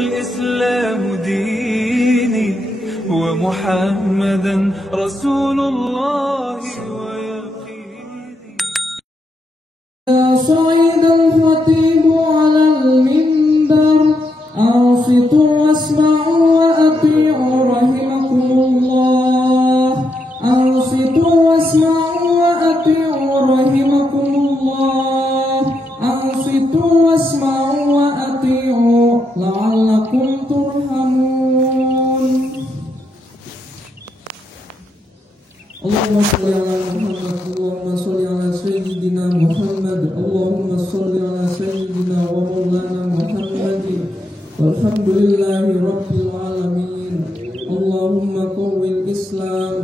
الإسلام ديني ومحمدا رسول الله ويقيني. صعد الخطيب على المنبر أنصتوا واسمعوا وأطيعوا رحمكم الله. أنصتوا واسمعوا وأطيعوا رحمكم الله. أنصتوا واسمعوا وأطيعوا لعلكم ترحمون. اللهم صل على محمد. اللهم صل على سيدنا محمد. اللهم صل على سيدنا ومولانا محمد. والحمد لله رب العالمين. اللهم قوي الإسلام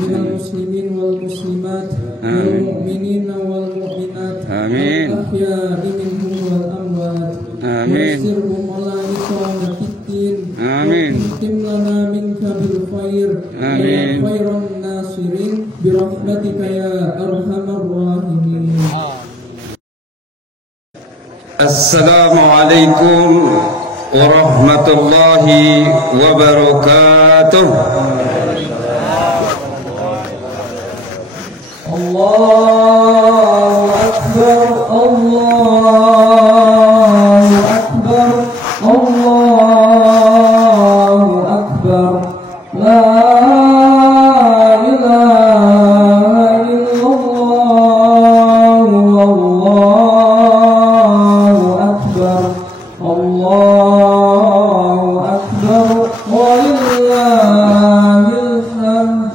من المسلمين والمسلمات والمؤمنين والمؤمنات والأحياء منهم والأموات. ويسرهم على إقامة الدين. وختم لنا منك بالخير يا خير الناصرين برحمتك يا أرحم الراحمين. Assalamualaikum warahmatullahi wabarakatuh. Allahu Akbar, Allahu Akbar, Allahu Akbar. La ilaha illallah, Allahu Akbar, Allahu Akbar, walillahil hamd.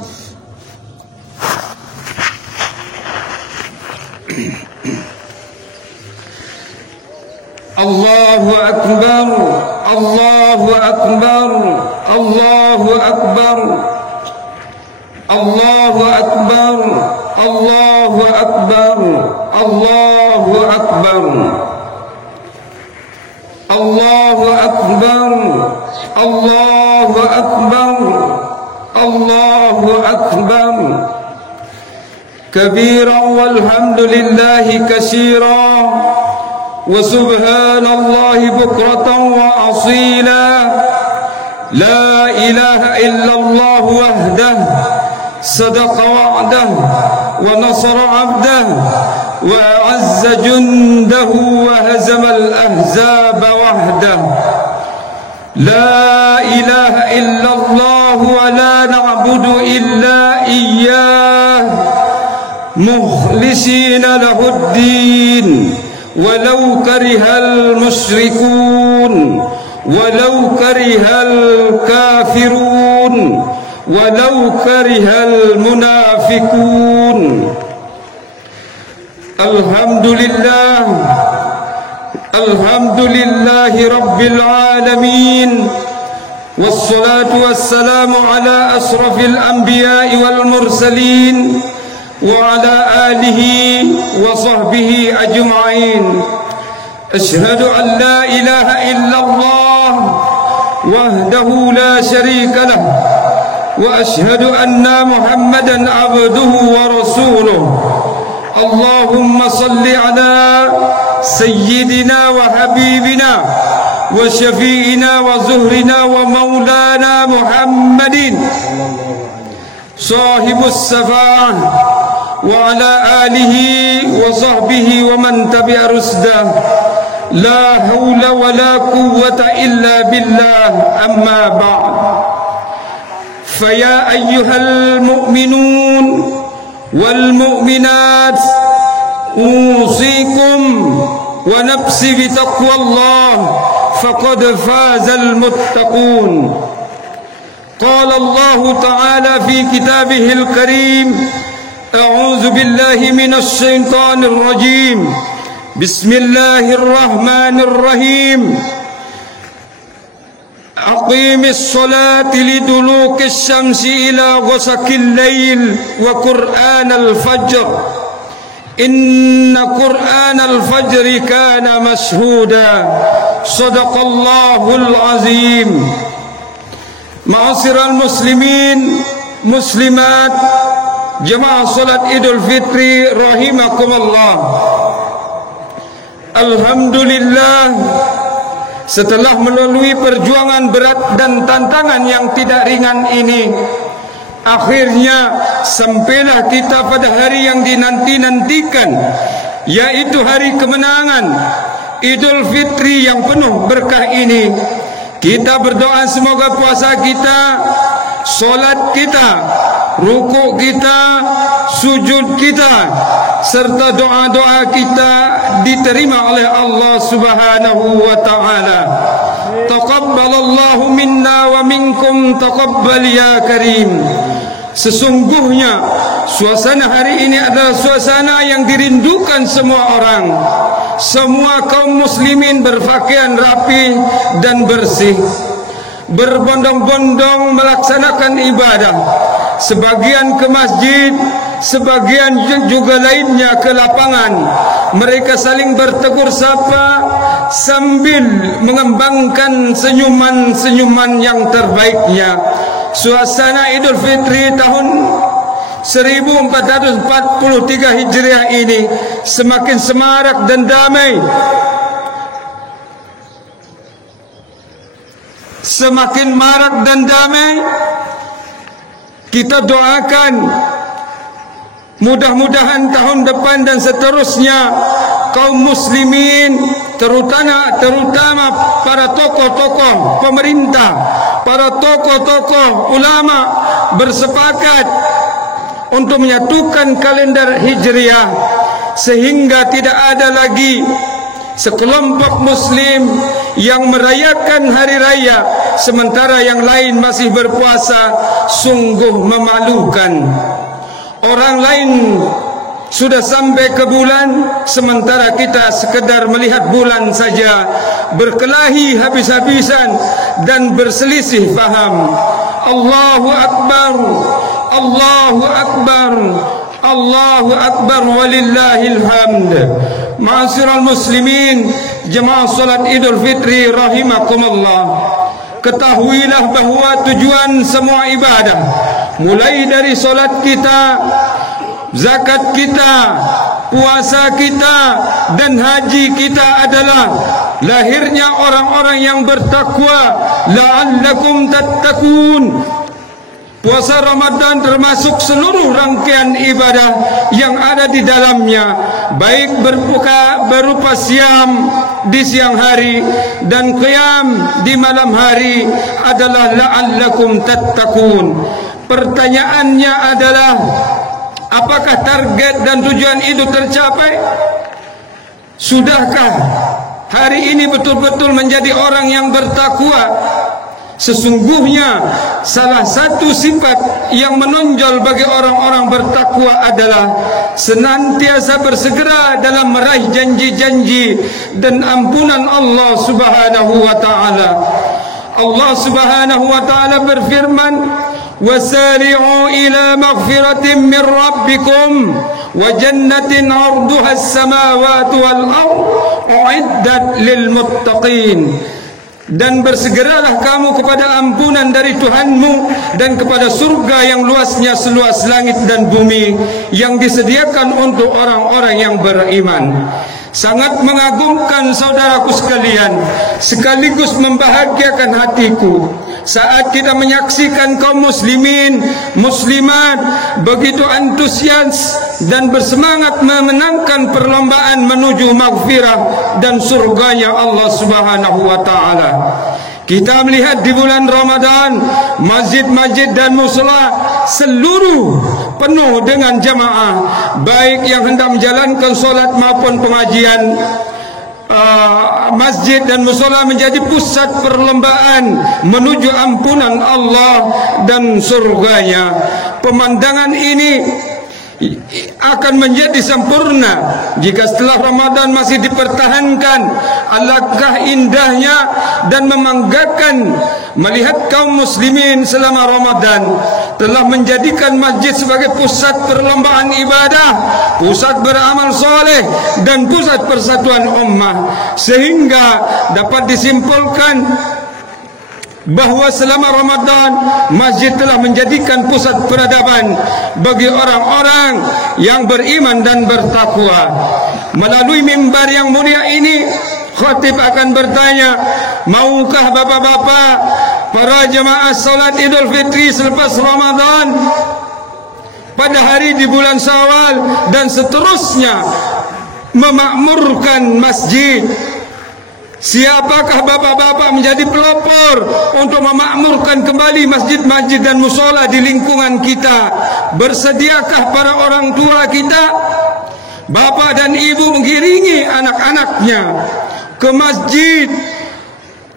Allahu Akbar, Allahu Akbar, Allahu Akbar, Allahu Akbar, Allahu Akbar, Allahu Akbar, Allahu Akbar, Allahu Akbar, Allahu Akbar. كبيرا والحمد لله كثيرا وسبحان الله بكرة وأصيلا. لا إله إلا الله وحده صدق وعده ونصر عبده وأعز جنده وهزم الأحزاب وحده. لا إله إلا الله ولا نعبد إلا إياه مخلصين له الدين ولو كره المشركون ولو كره الكافرون ولو كره المنافقون. الحمد لله، الحمد لله رب العالمين، والصلاة والسلام على أشرف الأنبياء والمرسلين وعلى آله وصحبه أجمعين. أشهد أن لا إله إلا الله وحده لا شريك له وأشهد أن محمدا عبده ورسوله. اللهم صل على سيدنا وحبيبنا وشفيعنا وزهرنا ومولانا محمد صاحب الشفاعة وعلى آله وصحبه ومن تبع رشده. لا حول ولا قوة إلا بالله. أما بعد، فيا أيها المؤمنون والمؤمنات أوصيكم ونفسي بتقوى الله فقد فاز المتقون. قال الله تعالى في كتابه الكريم: أعوذ بالله من الشيطان الرجيم. بسم الله الرحمن الرحيم. أقيم الصلاة لدلوك الشمس إلى غسق الليل وقرآن الفجر إن قرآن الفجر كان مشهودا. صدق الله العظيم. Ma'asyiral muslimin muslimat jemaah salat Idul Fitri rahimakumullah. Alhamdulillah, setelah melalui perjuangan berat dan tantangan yang tidak ringan ini, akhirnya sampailah kita pada hari yang dinanti-nantikan, yaitu hari kemenangan Idul Fitri yang penuh berkah ini. Kita berdoa semoga puasa kita, solat kita, rukuk kita, sujud kita, serta doa-doa kita diterima oleh Allah Subhanahu wa taala. Taqabbalallahu minna wa minkum taqabbal ya karim. Sesungguhnya suasana hari ini adalah suasana yang dirindukan semua orang. Semua kaum muslimin berpakaian rapi dan bersih, berbondong-bondong melaksanakan ibadah. Sebagian ke masjid, sebagian juga lainnya ke lapangan. Mereka saling bertegur sapa sambil mengembangkan senyuman-senyuman yang terbaiknya. Suasana Idul Fitri tahun 1443 Hijriah ini semakin semarak dan damai. Semakin marak dan damai. Kita doakan mudah-mudahan tahun depan dan seterusnya kaum muslimin, terutama para tokoh-tokoh pemerintah, para tokoh-tokoh ulama bersepakat untuk menyatukan kalender Hijriah, sehingga tidak ada lagi sekelompok muslim yang merayakan hari raya sementara yang lain masih berpuasa. Sungguh memalukan. Orang lain sudah sampai ke bulan, sementara kita sekedar melihat bulan saja, berkelahi habis-habisan dan berselisih faham. Allahu Akbar, Allahu Akbar, Allahu Akbar, walillahil hamd. Ma'asyiral muslimin, jemaah salat Idul Fitri rahimakumullah, ketahuilah bahawa tujuan semua ibadah, mulai dari solat kita, zakat kita, puasa kita, dan haji kita adalah lahirnya orang-orang yang bertakwa. La'allakum tattaqun. Puasa Ramadan termasuk seluruh rangkaian ibadah yang ada di dalamnya, baik berupa siam di siang hari dan qiyam di malam hari, adalah la'allakum tattaqun. Pertanyaannya adalah, apakah target dan tujuan itu tercapai? Sudahkah hari ini betul-betul menjadi orang yang bertakwa? Sesungguhnya salah satu sifat yang menonjol bagi orang-orang bertakwa adalah senantiasa bersegera dalam meraih janji-janji dan ampunan Allah Subhanahu wa taala. Allah Subhanahu wa taala berfirman, "Wasari'u ila maghfiratin min rabbikum wa jannatin 'arduha as-samawati wal ardh u'iddat lil muttaqin." Dan bersegeralah kamu kepada ampunan dari Tuhanmu dan kepada surga yang luasnya seluas langit dan bumi, yang disediakan untuk orang-orang yang beriman. Sangat mengagumkan saudaraku sekalian, sekaligus membahagiakan hatiku saat kita menyaksikan kaum muslimin, muslimat begitu antusias dan bersemangat memenangkan perlombaan menuju maghfirah dan surganya Allah Subhanahu wa taala. Kita melihat di bulan Ramadan, masjid-masjid dan musala seluruh penuh dengan jamaah, baik yang hendak menjalankan solat maupun pengajian. Masjid dan musala menjadi pusat perlombaan menuju ampunan Allah dan surganya. Pemandangan ini akan menjadi sempurna jika setelah Ramadan masih dipertahankan. Alangkah indahnya dan memanggakan melihat kaum muslimin selama Ramadan telah menjadikan masjid sebagai pusat perlombaan ibadah, pusat beramal soleh, dan pusat persatuan ummah, sehingga dapat disimpulkan bahawa selama Ramadan masjid telah menjadikan pusat peradaban bagi orang-orang yang beriman dan bertakwa. Melalui mimbar yang mulia ini, khatib akan bertanya, maukah bapak-bapak para jemaah salat Idul Fitri selepas Ramadan pada hari di bulan Syawal dan seterusnya memakmurkan masjid? Siapakah bapak-bapak menjadi pelopor untuk memakmurkan kembali masjid-masjid dan musola di lingkungan kita? Bersediakah para orang tua kita, bapak dan ibu, mengiringi anak-anaknya ke masjid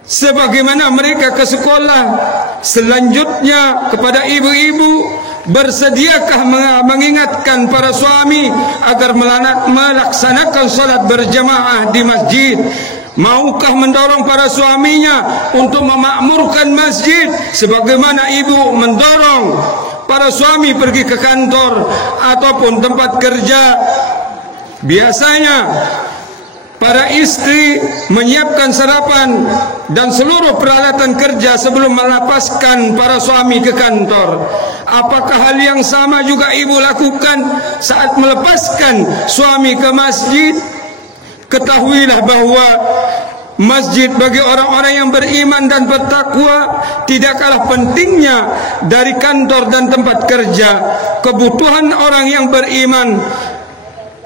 sebagaimana mereka ke sekolah? Selanjutnya kepada ibu-ibu, bersediakah mengingatkan para suami agar melaksanakan salat berjamaah di masjid? Maukah mendorong para suaminya untuk memakmurkan masjid sebagaimana ibu mendorong para suami pergi ke kantor ataupun tempat kerja? Biasanya para istri menyiapkan sarapan dan seluruh peralatan kerja sebelum melepaskan para suami ke kantor. Apakah hal yang sama juga ibu lakukan saat melepaskan suami ke masjid? Ketahuilah bahwa masjid bagi orang-orang yang beriman dan bertakwa tidak kalah pentingnya dari kantor dan tempat kerja. Kebutuhan orang yang beriman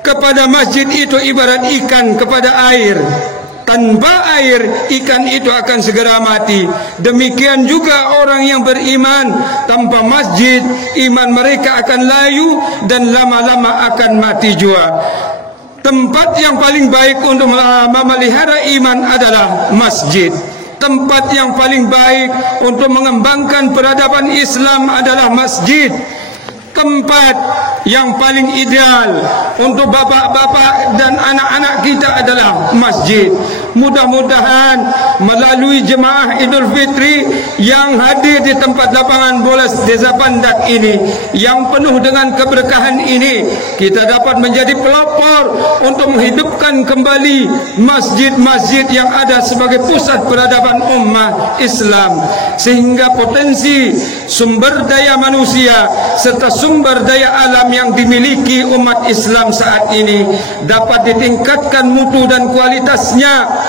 kepada masjid itu ibarat ikan kepada air. Tanpa air, ikan itu akan segera mati. Demikian juga orang yang beriman tanpa masjid, iman mereka akan layu dan lama-lama akan mati jua. Tempat yang paling baik untuk memelihara iman adalah masjid. Tempat yang paling baik untuk mengembangkan peradaban Islam adalah masjid. Tempat yang paling ideal untuk bapak-bapak dan anak-anak kita adalah masjid. Mudah-mudahan melalui jemaah Idul Fitri yang hadir di tempat lapangan bola Desa Pandak ini, yang penuh dengan keberkahan ini, kita dapat menjadi pelopor untuk menghidupkan kembali masjid-masjid yang ada sebagai pusat peradaban ummah Islam, sehingga potensi sumber daya manusia serta sumber daya alam yang dimiliki umat Islam saat ini dapat ditingkatkan mutu dan kualitasnya,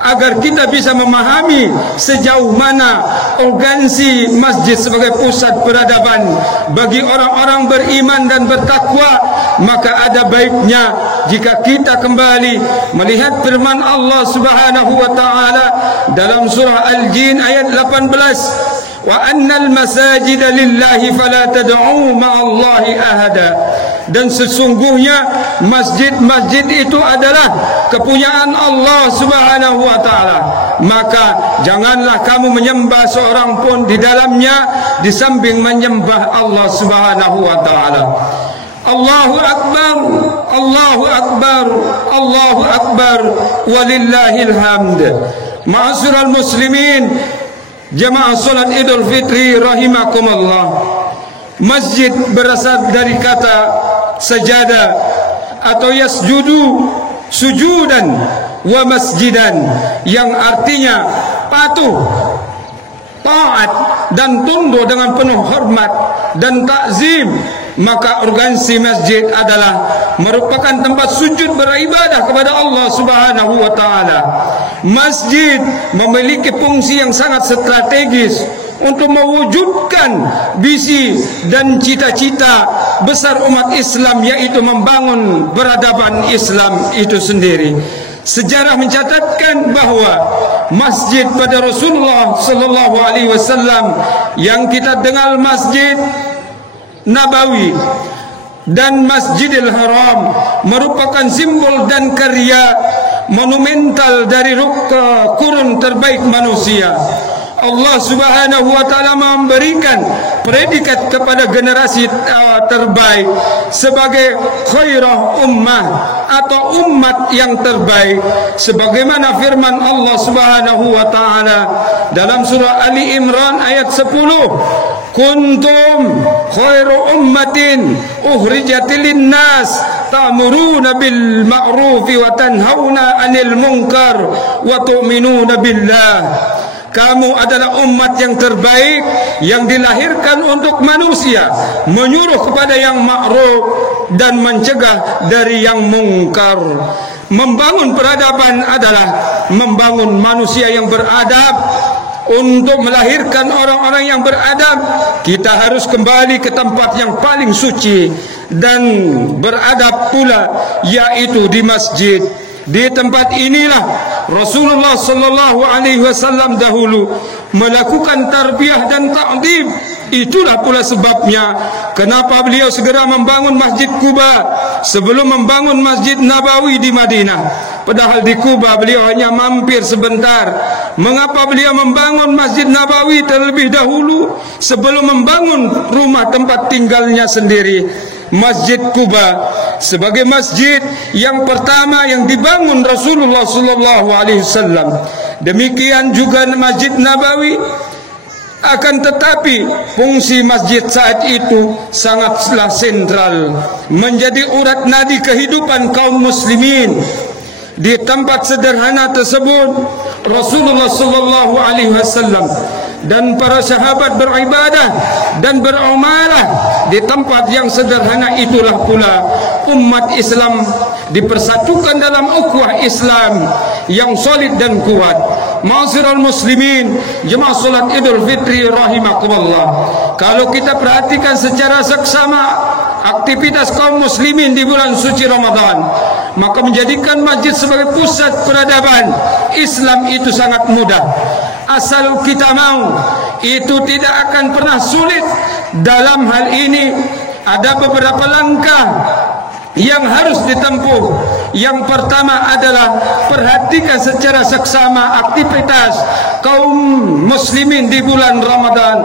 agar kita bisa memahami sejauh mana urgensi masjid sebagai pusat peradaban bagi orang-orang beriman dan bertakwa. Maka ada baiknya jika kita kembali melihat firman Allah Subhanahu wa taala dalam surah Al-Jin ayat 18, wa annal masajida lillahi fala tad'u ma'allahi ahada. Dan sesungguhnya masjid-masjid itu adalah kepunyaan Allah Subhanahu wa taala, maka janganlah kamu menyembah seorang pun di dalamnya di samping menyembah Allah Subhanahu wa taala. Allahu akbar, Allahu akbar, Allahu akbar, walillahil hamd. Ma'asyiral muslimin, jemaah salat Idul Fitri rahimakumullah. Masjid berasal dari kata sajadah atau yasjudu, sujudan wa masjidan, yang artinya patuh, taat dan tunduk dengan penuh hormat dan takzim. Maka urgensi masjid adalah merupakan tempat sujud beribadah kepada Allah Subhanahu wa taala. Masjid memiliki fungsi yang sangat strategis untuk mewujudkan visi dan cita-cita besar umat Islam, yaitu membangun peradaban Islam itu sendiri. Sejarah mencatatkan bahawa masjid pada Rasulullah sallallahu alaihi wasallam yang kita dengar Masjid Nabawi dan Masjidil Haram merupakan simbol dan karya monumental dari kurun terbaik manusia. Allah Subhanahu wa taala memberikan predikat kepada generasi terbaik sebagai khairah ummah atau umat yang terbaik, sebagaimana firman Allah Subhanahu wa taala dalam surah Ali Imran ayat 10, kuntum khairu ummatin ukhrijatil linnas ta'muruna bil ma'ruf wa tanhauna 'anil munkar wa tu'minuna billah. Kamu adalah umat yang terbaik yang dilahirkan untuk manusia, menyuruh kepada yang ma'ruf dan mencegah dari yang mungkar. Membangun peradaban adalah membangun manusia yang beradab. Untuk melahirkan orang-orang yang beradab, kita harus kembali ke tempat yang paling suci dan beradab pula, yaitu di masjid. Di tempat inilah Rasulullah sallallahu alaihi wasallam dahulu melakukan tarbiyah dan ta'dib. Itulah pula sebabnya kenapa beliau segera membangun Masjid Quba sebelum membangun Masjid Nabawi di Madinah. Padahal di Quba beliau hanya mampir sebentar. Mengapa beliau membangun Masjid Nabawi terlebih dahulu sebelum membangun rumah tempat tinggalnya sendiri? Masjid Quba sebagai masjid yang pertama yang dibangun Rasulullah sallallahu alaihi wasallam. Demikian juga Masjid Nabawi. Akan tetapi fungsi masjid saat itu sangatlah sentral, menjadi urat nadi kehidupan kaum muslimin. Di tempat sederhana tersebut Rasulullah sallallahu alaihi wasallam dan para sahabat beribadah dan berumalah. Di tempat yang sederhana itulah pula umat Islam dipersatukan dalam ukhuwah Islam yang solid dan kuat. Ma'asyiral muslimin, jemaah salat Idul Fitri rahimakumullah. Kalau kita perhatikan secara seksama aktivitas kaum muslimin di bulan suci Ramadan, maka menjadikan masjid sebagai pusat peradaban Islam itu sangat mudah. Asal kita mau, itu tidak akan pernah sulit. Dalam hal ini ada beberapa langkah yang harus ditempuh. Yang pertama adalah perhatikan secara seksama aktivitas kaum muslimin di bulan Ramadan.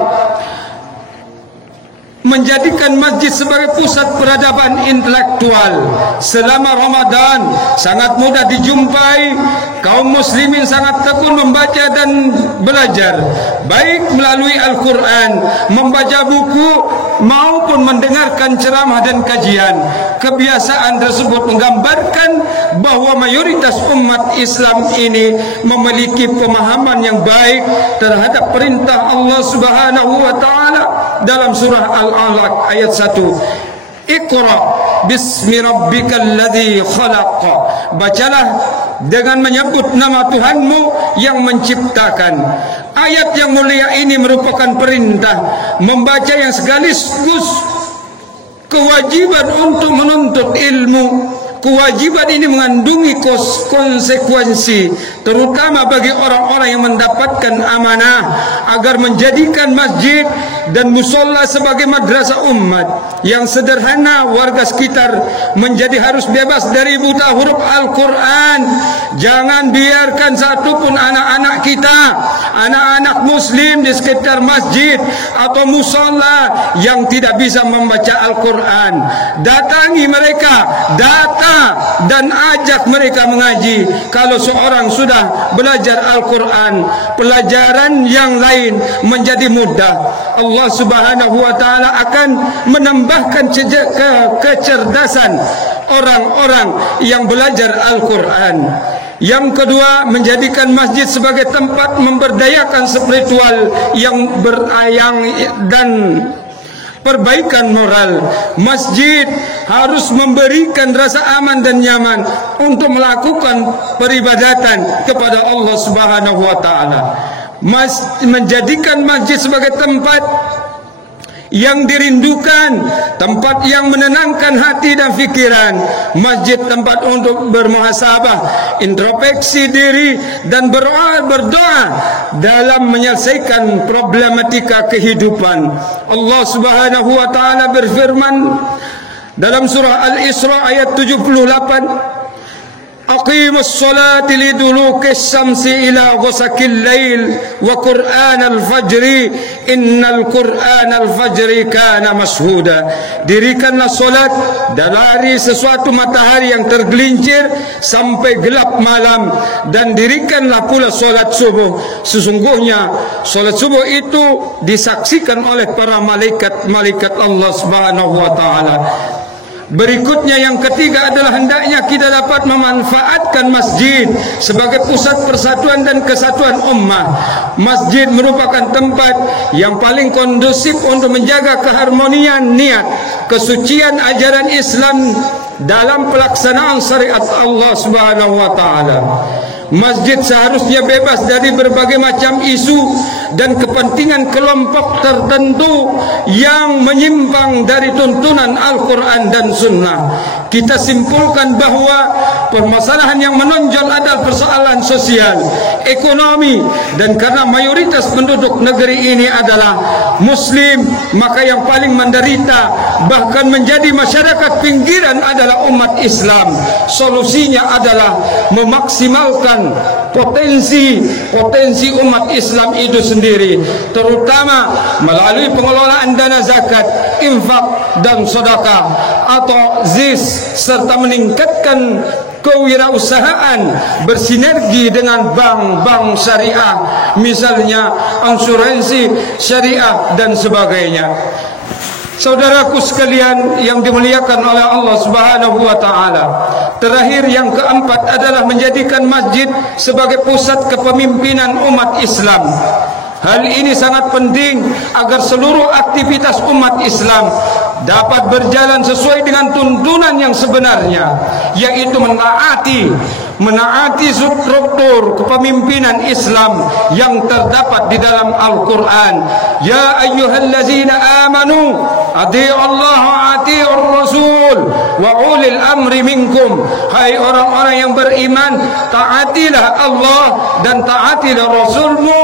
Menjadikan masjid sebagai pusat peradaban intelektual selama Ramadan sangat mudah dijumpai. Kaum muslimin sangat tekun membaca dan belajar, baik melalui Al-Quran, membaca buku maupun mendengarkan ceramah dan kajian. Kebiasaan tersebut menggambarkan bahwa mayoritas umat Islam ini memiliki pemahaman yang baik terhadap perintah Allah Subhanahu wa taala dalam surah Al-Alaq ayat 1. Iqra bismi rabbikal ladzi khalaq. Bacalah dengan menyebut nama Tuhanmu yang menciptakan. Ayat yang mulia ini merupakan perintah membaca yang sekaligus kewajiban untuk menuntut ilmu. Kewajiban ini mengandungi konsekuensi, terutama bagi orang-orang yang mendapatkan amanah, agar menjadikan masjid dan musola sebagai madrasah umat yang sederhana. Warga sekitar menjadi harus bebas dari buta huruf Al-Quran. Jangan biarkan satupun anak-anak kita, anak-anak muslim di sekitar masjid atau musola yang tidak bisa membaca Al-Quran. Datangi mereka, dan ajak mereka mengaji. Kalau seorang sudah belajar Al-Quran, pelajaran yang lain menjadi mudah. Allah Subhanahu wa taala akan menambahkan kecerdasan orang-orang yang belajar Al-Quran. Yang kedua, menjadikan masjid sebagai tempat memberdayakan spiritual yang berayang dan perbaikan moral. Masjid harus memberikan rasa aman dan nyaman untuk melakukan peribadatan kepada Allah Subhanahu wa taala. Menjadikan masjid sebagai tempat yang dirindukan, tempat yang menenangkan hati dan fikiran. Masjid tempat untuk bermuhasabah, introspeksi diri dan berdoa dalam menyelesaikan problematika kehidupan. Allah Subhanahu wa taala berfirman dalam surah Al-Isra ayat 78, Aqimus salati lidulukis samsi ila ghasakil lail wa qur'anal fajri innal qur'anal fajri kana mashhuda. Dirikanlah solat dari sesuatu matahari yang tergelincir sampai gelap malam, dan dirikanlah pula solat subuh. Sesungguhnya solat subuh itu disaksikan oleh para malaikat Allah Subhanahu wa taala. Berikutnya yang ketiga adalah hendaknya kita dapat memanfaatkan masjid sebagai pusat persatuan dan kesatuan ummah. Masjid merupakan tempat yang paling kondusif untuk menjaga keharmonian niat, kesucian ajaran Islam dalam pelaksanaan syariat Allah Subhanahu wa taala. Masjid seharusnya bebas dari berbagai macam isu dan kepentingan kelompok tertentu yang menyimpang dari tuntunan Al-Quran dan Sunnah. Kita simpulkan bahawa permasalahan yang menonjol adalah persoalan sosial, ekonomi, dan karena mayoritas penduduk negeri ini adalah Muslim, maka yang paling menderita bahkan menjadi masyarakat pinggiran adalah umat Islam. Solusinya adalah memaksimalkan potensi umat Islam itu sendiri, terutama melalui pengelolaan dana zakat, infak dan sedekah atau ZIS, serta meningkatkan kewirausahaan bersinergi dengan bank-bank syariah, misalnya asuransi syariah dan sebagainya. Saudaraku sekalian yang dimuliakan oleh Allah Subhanahu wa taala, terakhir yang keempat adalah menjadikan masjid sebagai pusat kepemimpinan umat Islam. Hal ini sangat penting agar seluruh aktivitas umat Islam dapat berjalan sesuai dengan tuntunan yang sebenarnya, yaitu menaati struktur kepemimpinan Islam yang terdapat di dalam Al-Quran. Ya ayyuhallazina amanu atii'u Allah wa atii'ur Rasul wa ulil amri minkum. Hai orang-orang yang beriman, taatilah Allah dan taatilah Rasulmu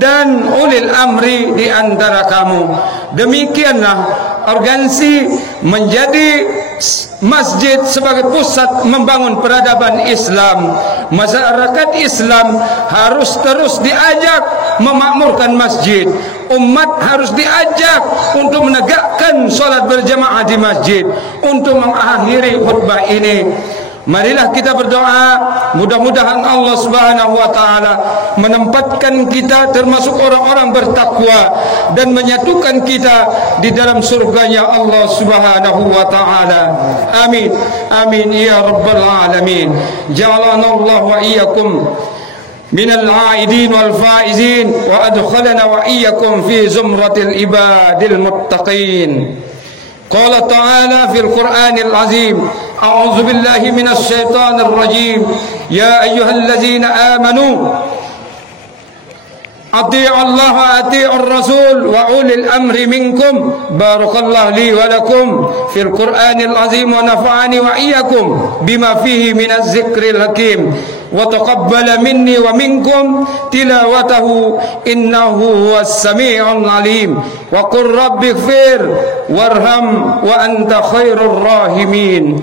dan ulil amri di antara kamu. Demikianlah urgensi menjadi masjid sebagai pusat membangun peradaban Islam. Masyarakat Islam harus terus diajak memakmurkan masjid. Umat harus diajak untuk menegakkan solat berjamaah di masjid. Untuk mengakhiri khutbah ini, marilah kita berdoa, mudah-mudahan Allah Subhanahu wa taala menempatkan kita termasuk orang-orang bertakwa dan menyatukan kita di dalam surganya Allah Subhanahu wa taala. Amin. Amin ya rabbal alamin. Ja'alana Allah wa iyyakum minal aidin wal faizin wa adkhalana wa iyyakum fi zumratil ibadil muttaqin. Qala ta'ala fil Qur'anil azim, a'udzu billahi minasy syaithanir rajim. Ya ayyuhallazina amanu atii'u Allah wa atii'ur Rasul wa ulil amri minkum. Barakallahu li wa lakum fil Qur'anil azim wa nafa'ani wa iyyakum bima fihi minaz zikril hakim wa taqabbala minni wa minkum tilawatahu innahu huwas sami'ul alim. Wa qur rabbighfir warham wa anta khairur rahimin.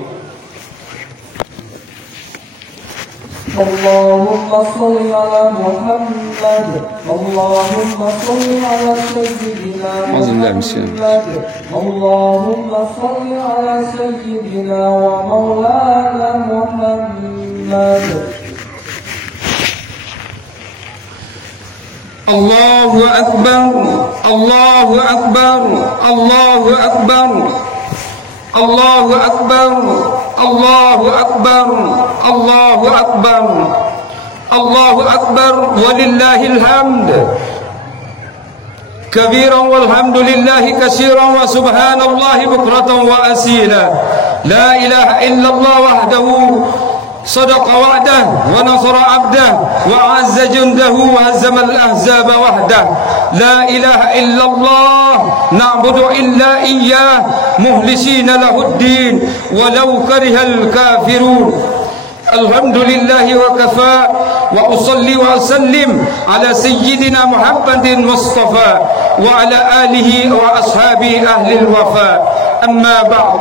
Allahumma salli ala Muhammad, Allahumma salli ala Sayyidina Muhammad, Allahumma salli ala Sayyidina wa Maulana Muhammad. Allahu Akbar, Allahu Akbar, Allahu Akbar, Allahu Akbar, Allahu Akbar, Allahu Akbar, Allahu Akbar, walillahil hamd. Kabiran walhamdulillahi katsiran wa subhanallahi bukratan wa asila. La ilaha illallah wahdahu صدق وعده ونصر عبده وعز جنده وهزم الأحزاب وحده. لا إله إلا الله نعبد إلا إياه مخلصين له الدين ولو كره الكافرون. الحمد لله وكفى وأصلي وأسلم على سيدنا محمد المصطفى وعلى آله وأصحابه أهل الوفاء. أما بعد،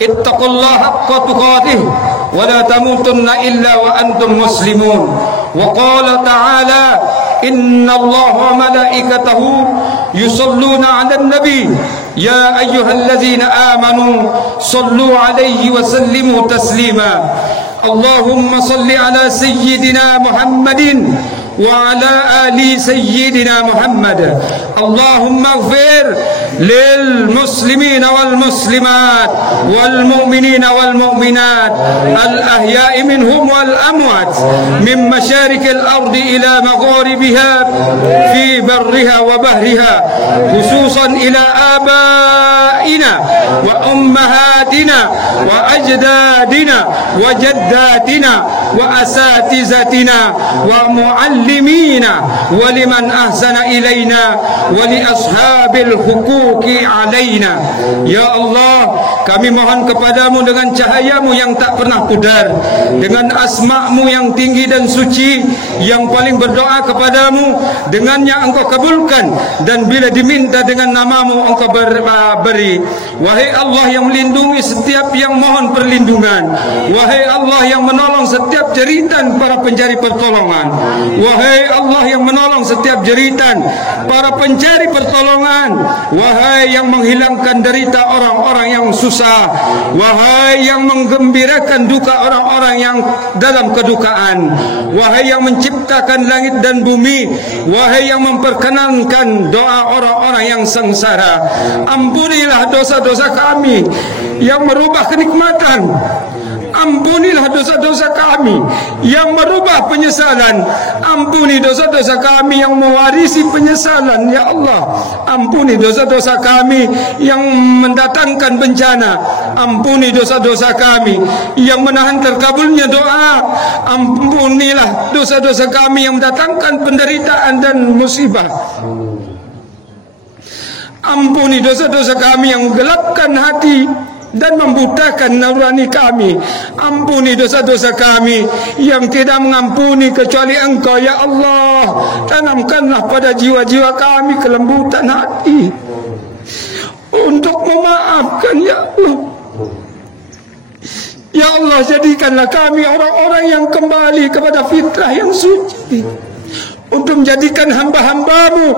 اتقوا الله حق تقاته ولا تموتن إلا وأنتم مسلمون. وقال تعالى إن الله وملائكته يصلون على النبي يا أيها الذين آمنوا صلوا عليه وسلموا تسليما. اللهم صل على سيدنا محمد وعلى آل سيدنا محمد. اللهم اغفر للمسلمين والمسلمات والمؤمنين والمؤمنات الأحياء منهم والأموات من مشارق الأرض إلى مغاربها في برها وبحرها، خصوصا إلى آبائنا وأمهاتنا وأجدادنا وجداتنا وأساتذتنا ومعلمينا ولمن أحسن إلينا ولأصحاب الحقوق علينا. Ya Allah, kami mohon kepadamu dengan cahayamu yang tak pernah pudar, dengan asma-mu yang tinggi dan suci, yang paling berdoa kepadamu, dengannya engkau kabulkan, dan bila diminta dengan namamu engkau beri. Wahai Allah yang melindungi setiap yang mohon perlindungan, wahai Allah yang menolong setiap jeritan para pencari pertolongan, wahai Allah yang menolong setiap jeritan para pencari pertolongan, wahai yang menghilangkan derita orang-orang yang susah, wahai yang menggembirakan duka orang-orang yang dalam kedukaan, wahai yang menciptakan langit dan bumi, wahai yang memperkenankan doa orang-orang yang sengsara. Ampunilah dosa-dosa kami yang merubah kenikmatan, ampunilah dosa-dosa kami yang merubah penyesalan, ampuni dosa-dosa kami yang mewarisi penyesalan. Ya Allah, ampuni dosa-dosa kami yang mendatangkan bencana, ampuni dosa-dosa kami yang menahan terkabulnya doa, ampunilah dosa-dosa kami yang mendatangkan penderitaan dan musibah. Ampuni dosa-dosa kami yang menggelapkan hati dan membutakan nurani kami. Ampuni dosa-dosa kami yang tidak mengampuni kecuali Engkau. Ya Allah, tanamkanlah pada jiwa-jiwa kami kelembutan hati untuk memaafkan. Ya Allah, ya Allah, jadikanlah kami orang-orang yang kembali kepada fitrah yang suci, untuk menjadikan hamba-hambamu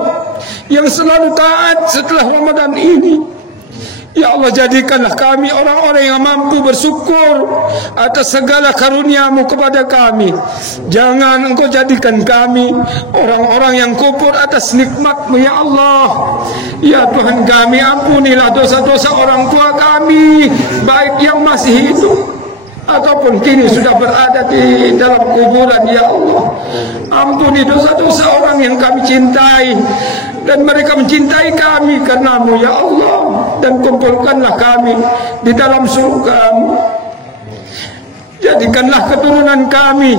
yang selalu taat setelah Ramadan ini. Ya Allah, jadikanlah kami orang-orang yang mampu bersyukur atas segala karunia-Mu kepada kami. Jangan Engkau jadikan kami orang-orang yang kufur atas nikmat-Mu. Ya Allah, ya Tuhan kami, ampunilah dosa-dosa orang tua kami, baik yang masih hidup ataupun kini sudah berada di dalam kuburan. Ya Allah, ampuni dosa-dosa orang yang kami cintai dan mereka mencintai kami karenamu. Ya Allah, dan kumpulkanlah kami di dalam surga-Mu. Jadikanlah keturunan kami,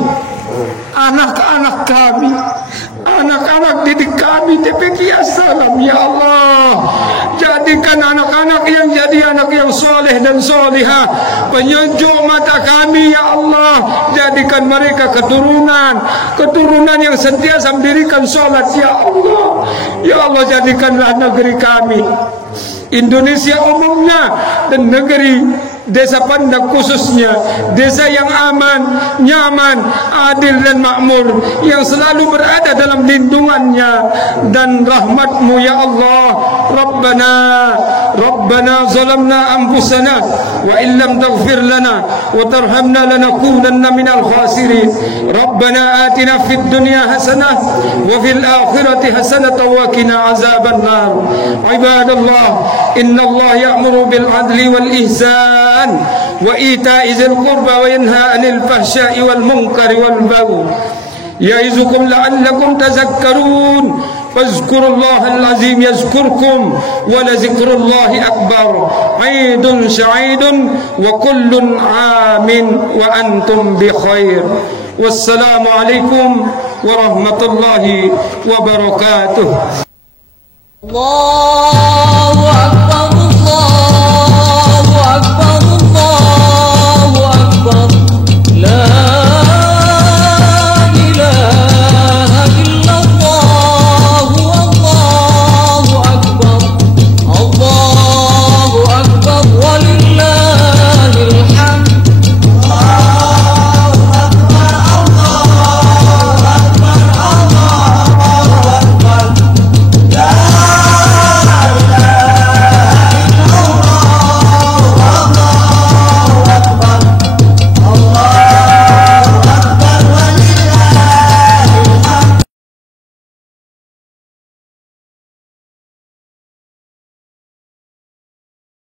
anak-anak kami, anak-anak didik kami TPQ As-Salam. Ya Allah, jadikan anak-anak yang jadi anak yang soleh dan solihah, penyejuk mata kami. Ya Allah, jadikan mereka keturunan yang sentiasa mendirikan sholat. Ya Allah, ya Allah, jadikanlah negeri kami Indonesia umumnya dan negeri Desa Pandak khususnya desa yang aman, nyaman, adil dan makmur, yang selalu berada dalam lindungannya dan rahmat-Mu. Ya Allah, Rabbana zalamna anfusana wa illam taghfir lana wa tarhamna lanakunanna minal khasirin. Rabbana atina fid dunya hasanah wa fil akhirati hasanah wa qina azaban nar. Ibadallah, inna Allah ya'muru bil adli wal ihsan وإيتاء ذي القربى وينهى عن الفحشاء والمنكر والبغي يعظكم لعلكم تذكرون فاذكروا الله العظيم يذكركم ولذكر الله أكبر عيد سعيد وكل عام وأنتم بخير والسلام عليكم ورحمة الله وبركاته. الله أكبر.